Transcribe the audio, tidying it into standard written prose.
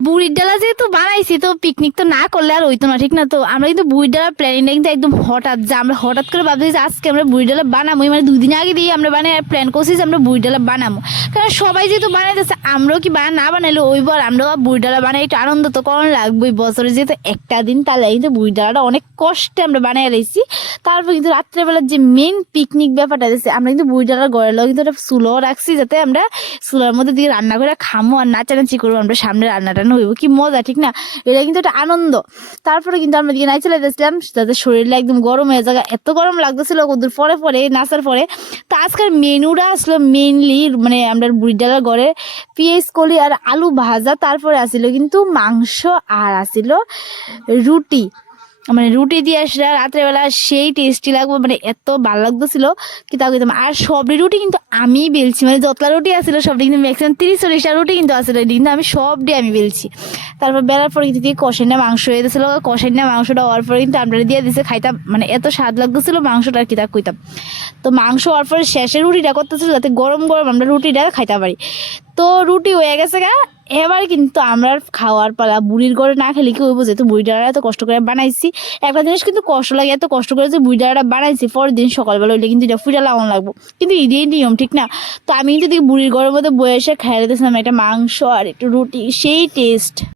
বুড়ির ডালা যেহেতু বানাইছি তো পিকনিক তো না করলে আর হইতো না, ঠিক না? তো আমরা কিন্তু বুড়ির ডালা প্ল্যানিংটা কিন্তু একদম হঠাৎ, যে আমরা হঠাৎ করে ভাবছি যে আজকে আমরা বুড়ির ডালা বানাবো, মানে 2 দিন আগে দিয়ে আমরা প্ল্যান করছি যে আমরা বুড়ির ডালা বানাবো। কারণ সবাই যেহেতু বানাইতেছে, আমরাও কি না বানাইলে ওইবার আমরাও বুড়ির ডালা বানাই, একটু আনন্দ তো করার লাগবেই, বছরে যেহেতু একটা দিন, তাহলে কিন্তু বুড়ির ডালাটা অনেক কষ্টে আমরা বানাই লাইছি। তারপর কিন্তু রাত্রেবেলার যে মেন পিকনিক ব্যাপারটা দিচ্ছে, আমরা কিন্তু বুড়ির ডালার গড়ের কিন্তু একটা চুলো রাখছি, যাতে আমরা চুলার মধ্যে দিয়ে রান্না করে খামো আর নাচানাচি করবো, আমরা সামনে রান্নাটা হইব, কি মজা, ঠিক না? এটা কিন্তু একটা আনন্দ। তারপরে কিন্তু আমরা দিকে নাই চলে যাচ্ছিলাম, যাতে শরীরটা একদম গরম হয়ে যায়, এত গরম লাগতেছিল কদ্দুর পরে পরে নাচার পরে। তো আজকের মেনুটা আসলো মেইনলি মানে আমরা বুড়ির ডালার ঘরে পেঁয়াজ কলি আর আলু ভাজা, তারপরে আসিল কিন্তু মাংস, আর আসিল রুটি। মানে রুটি দিয়ে আসলে রাত্রেবেলা সেই টেস্টি লাগবে, মানে এত ভালো লাগতেছিল কি তা কইতাম। আর সবটি রুটি কিন্তু আমি বেলছি, মানে যতলা রুটি আসছিল সবটি কিন্তু ম্যাক্সিমাম 30-40টা রুটি কিন্তু আসলে, কিন্তু আমি সবটি আমি বেলছি। তারপর বেলার পরে কিন্তু দিয়ে কষাই না মাংস হয়ে গেছিল, কষাই না মাংসটা হওয়ার পরে কিন্তু আমরা দিয়ে দিছে খাইতাম, মানে এত স্বাদ লাগতেছিল মাংসটা আর কি তা কইতাম। তো মাংস হওয়ার পরে শেষে রুটিটা করতেছিল যাতে গরম গরম আমরা রুটিটা খাইতে পারি। তো রুটি হয়ে গেছে গা, এবার কিন্তু আমরা খাওয়ার পালা। বুড়ির ঘরে না খেলে কি হইব, যেহেতু বুড়ি ডালাটা এত কষ্ট করে বানাইছি। একটা জিনিস কিন্তু কষ্ট লাগে, এত কষ্ট করে যে বুড়ি ডালাটা বানাইছি, পরের দিন সকালবেলা হইলে কিন্তু এটা ফুটা লাগানো লাগবো, কিন্তু এটাই নিয়ম, ঠিক না? তো আমি কিন্তু বুড়ির ঘরের মধ্যে বয়ে এসে খাইয়ে দিতেছিলাম একটা মাংস আর একটু রুটি, সেই টেস্ট।